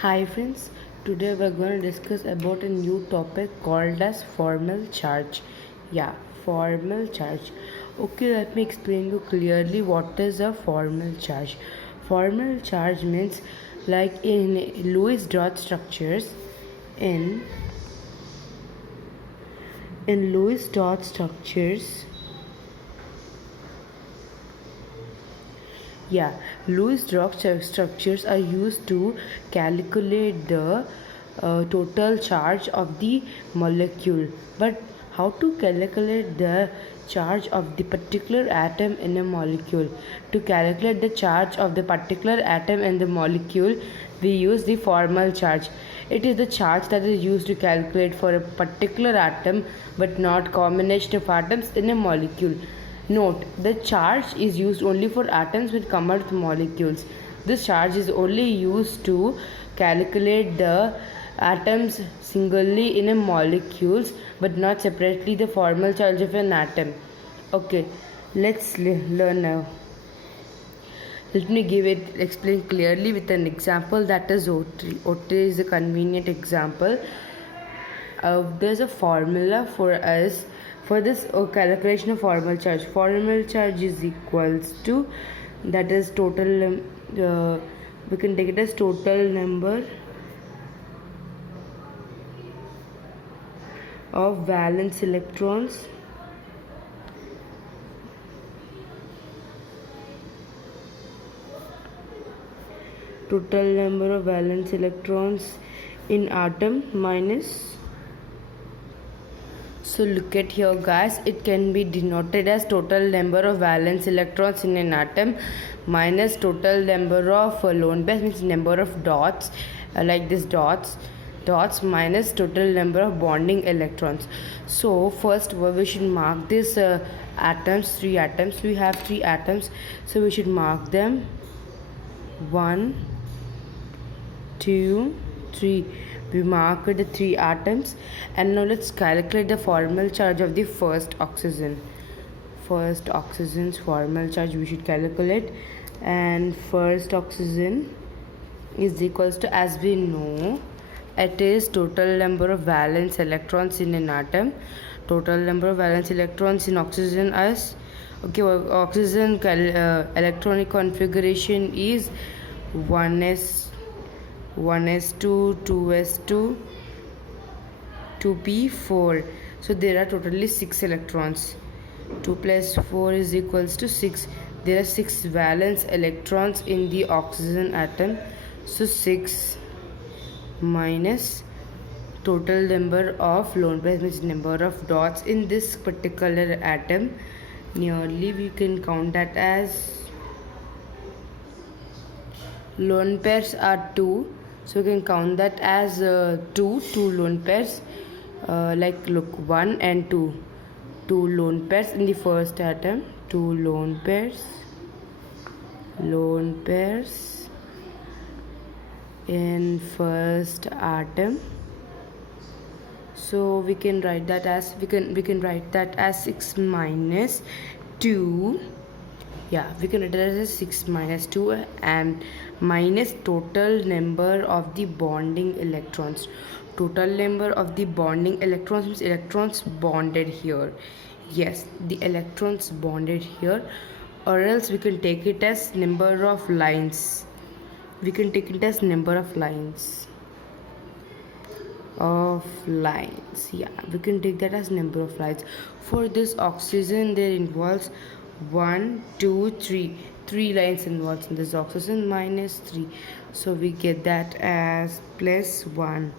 Hi friends, today we're going to discuss about a new topic called as formal charge. Yeah, formal charge. Okay, let me explain you clearly what is a formal charge. Formal charge means like in Lewis dot structures in Lewis dot structures. Yeah, Lewis dot structures are used to calculate the total charge of the molecule. But how to calculate the charge of the particular atom in a molecule? To calculate the charge of the particular atom in the molecule, we use the formal charge. It is the charge that is used to calculate for a particular atom but not combination of atoms in a molecule. Note, the charge is used only for atoms with common molecules. This charge is only used to calculate the atoms singly in a molecules but not separately the formal charge of an atom. Okay, let's learn now. Let me explain clearly with an example, that is O3. O3 is a convenient example. There's a formula for us for this calculation of formal charge. Formal charge is equals to, that is total, we can take it as total number of valence electrons in atom minus. So look at here guys, it can be denoted as total number of valence electrons in an atom minus total number of lone pairs, means number of dots, like this dots minus total number of bonding electrons. So first we should mark this atoms, 3 atoms. We have 3 atoms, so we should mark them 1, 2, 3. We marked the 3 atoms, and now let's calculate the formal charge of the first oxygen. First oxygen's formal charge we should calculate, and first oxygen is equals to, as we know, it is total number of valence electrons in an atom. Total number of valence electrons in oxygen is, okay, oxygen electronic configuration is 1s2, 2s2, 2p4. So there are totally 6 electrons. 2 plus 4 is equals to 6. There are 6 valence electrons in the oxygen atom. So 6 minus total number of lone pairs, means number of dots in this particular atom. Nearly we can count that as lone pairs are 2. So we can count that as 2 lone pairs, like look, 1 and 2 lone pairs in the first atom, 2 lone pairs in first atom. So we can write that as, we can write that as 6 minus 2. Yeah, we can write it as 6 minus 2 and minus total number of the bonding electrons. Total number of the bonding electrons means electrons bonded here. Yes, the electrons bonded here, or else we can take it as number of lines. We can take it as number of lines. Yeah, we can take that as number of lines. For this oxygen, there involves 1, 2, 3 lines involved in this oxygen, minus 3. So we get that as plus 1.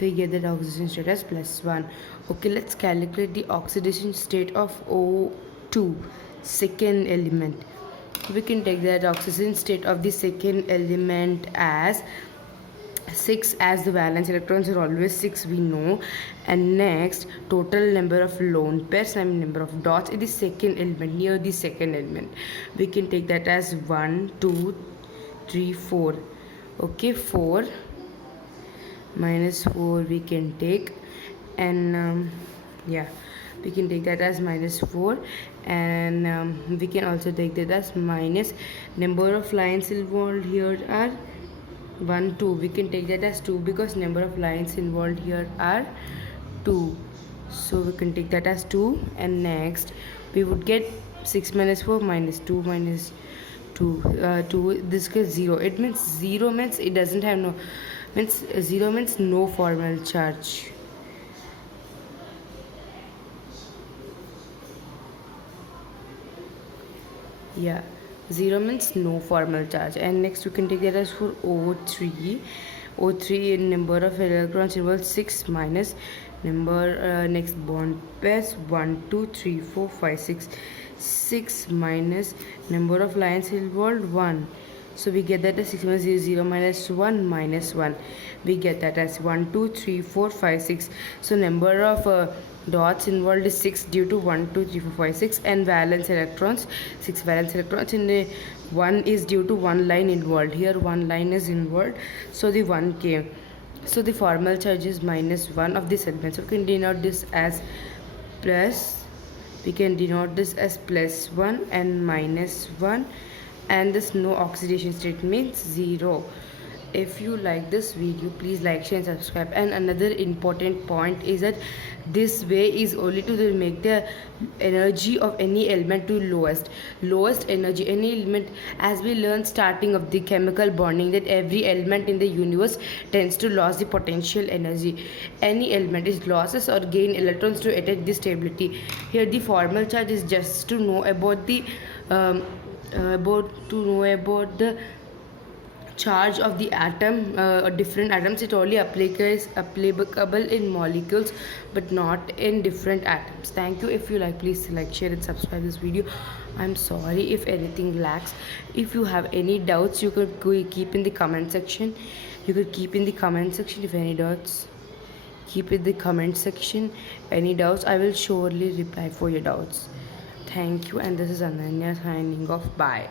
We get that oxygen state as plus 1. Okay, let's calculate the oxidation state of O2, second element. We can take that oxygen state of the second element as 6, as the valence electrons are always 6, we know. And next, total number of lone pairs and number of dots in the second element, near the second element. We can take that as 1, 2, 3, 4. Okay, 4 minus 4 we can take, and yeah, we can take that as minus 4, and we can also take that as minus number of lines involved here are 1 2, we can take that as 2 because number of lines involved here are 2, so we can take that as 2. And next we would get 6 minus 4 minus 2 minus 2, 2, this is 0. It means 0 means it doesn't have no, means 0 means no formal charge. Yeah, 0 means no formal charge. And next we can take that as for O3. O3 in number of electrons involved 6 minus number next bond pairs 1 2 3 4 5 6. 6 minus number of lines involved 1. So we get that as 6 minus 0, 0 minus 1 minus 1. We get that as 1 2 3 4 5 6. So number of dots involved is 6 due to 1 2 3 4 5 6. And valence electrons, 6 valence electrons in the 1 is due to 1 line involved. Here 1 line is involved, so the 1 came. So the formal charge is minus 1 of this element. So we can denote this as plus, we can denote this as plus 1 and minus 1, and this no oxidation state means 0. If you like this video, please like, share and subscribe. And another important point is that this way is only to make the energy of any element to lowest energy. Any element, as we learned starting of the chemical bonding, that every element in the universe tends to lose the potential energy. Any element is losses or gain electrons to attain this stability. Here the formal charge is just to know about the about the charge of the atom or different atoms. It only applicable in molecules but not in different atoms. Thank you. If you like, please like, share and subscribe this video. I'm sorry if anything lacks. If you have any doubts, you could keep in the comment section. If any doubts, keep in the comment section. Any doubts, I will surely reply for your doubts. Thank you, and this is Ananya signing off. Bye.